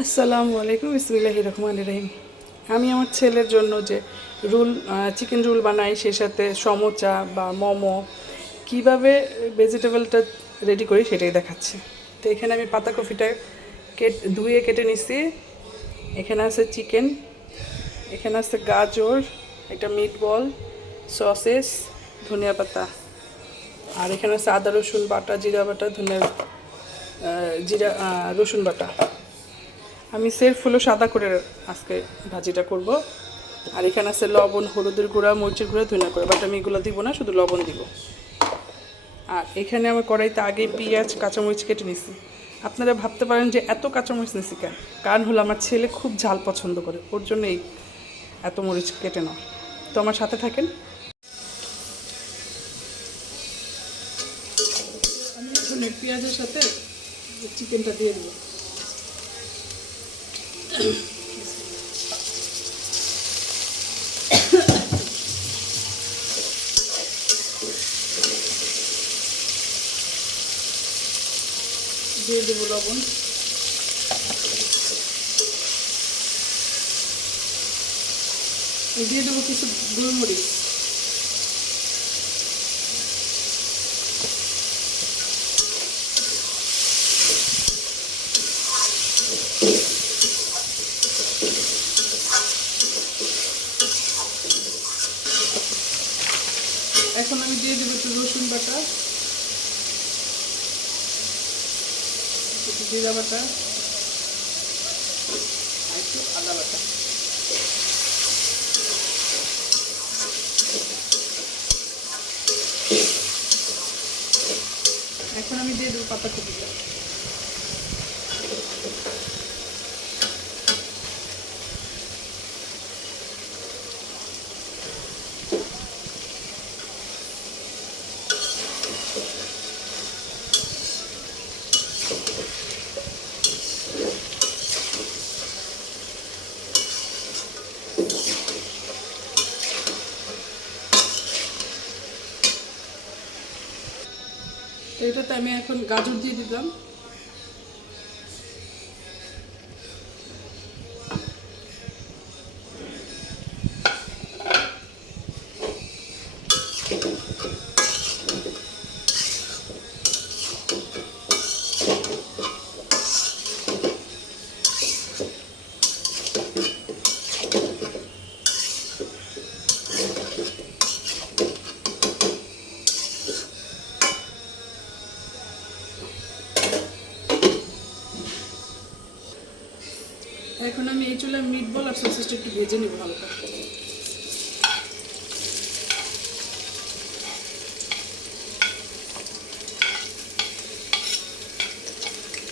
আসসালামু আলাইকুম, বিসমিল্লাহির রহমানির রহিম। আমি আমার ছেলের জন্য যে রোল, চিকেন রোল বানাই, সেই সাথে সমোচা বা মোমো কীভাবে ভেজিটেবলটা রেডি করি সেটাই দেখাচ্ছি। তো এখানে আমি পাতাকপিটা ধুয়ে কেটে নিছি। এখানে আছে চিকেন, এখানে আছে গাজর, একটা মিট বল, সসেস, ধনিয়া পাতা, আর এখানে আছে আদা রসুন বাটা, জিরা বাটা, রসুন বাটা। আমি সেলফ হলো সাদা করে আজকে ভাজিটা করব। আর এখানে আছে লবণ, হলুদের গুঁড়া, মরিচের গুঁড়া, ধনিয়া গুঁড়া, বাট আমি এগুলো দিব না, শুধু লবণ দিব। আর এখানে আমার কড়াইতে আগে পেঁয়াজ কাঁচামরিচ কেটে নিছি। আপনারা ভাবতে পারেন যে এত কাঁচামরিচ নিছি কেন? কারণ হলো আমার ছেলে খুব ঝাল পছন্দ করে, ওর জন্য এত মরিচ কেটে নাও। তো আমার সাথে থাকেন। আমি এখন পেঁয়াজের সাথে চিকেনটা দিয়ে দেবো। দিয়ে দেবো লবণ, দিয়ে দেবো কিছু গোলমরিচ, এখন আমি দিয়ে দেবো একটু রসুন বাটা, একটু জিরা বাটা, আর একটু আদা বাটা। এখন আমি দিয়ে দেবো পাতাকপিটা। তো এটাতে আমি এখন গাজর দিয়ে দিলাম। এখন আমি এই চুলায় মিট বল আর সসেসটা একটু ভেজে নেব হালকা।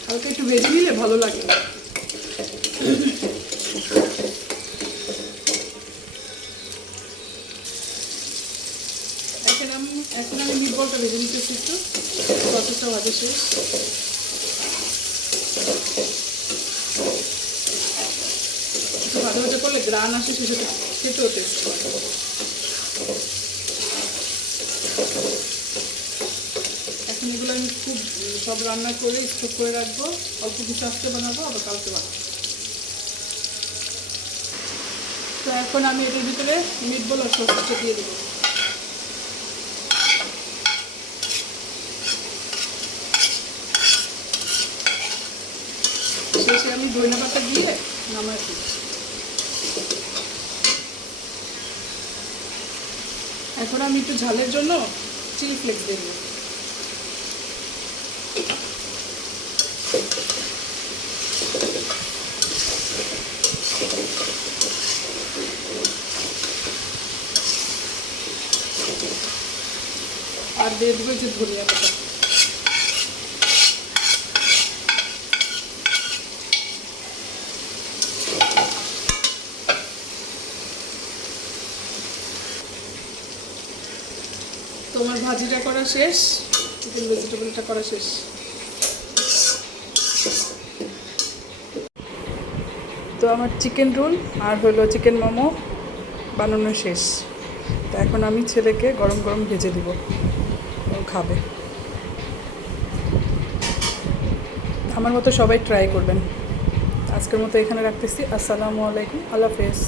হালকা একটু ভেজে নিলে ভালো লাগে। এখন আমি মিট বলটা ভেজে নিতেছি একটু, সসেসটা ভাজা শেষ। একটু ভাজা ভাজা করলে গ্রান আসে, সে সাথে খেতেও টেস্ট হয়। এখন এগুলো আমি খুব সব রান্না করে স্টক করে রাখবো, অল্প কিছু আজকে বানাবো, আবার কালকে বানাবো। তো এখন আমি এটার ভিতরে মিট বল আর সসটা দিয়ে দেবো। শেষে আমি ধনিয়া পাতা দিয়ে নামাই দিই। এখন আমি একটু ঝালের জন্য চিলি ফ্লেক্স দেব। আর দিয়ে দেবো যে ধনিয়া পাতা। তোমার ভাজিটা করা শেষ, চিকেন ভেজিটেবলটা করা শেষ। তো আমার চিকেন রোল আর হলো চিকেন মোমো বানানো শেষ। তো এখন আমি ছেলেকে গরম গরম ভেজে দিব, ও খাবে। আমার মতো সবাই ট্রাই করবেন। আজকের মতো এখানে রাখতেছি। আসসালামু আলাইকুম, আল্লাহ হাফেজ।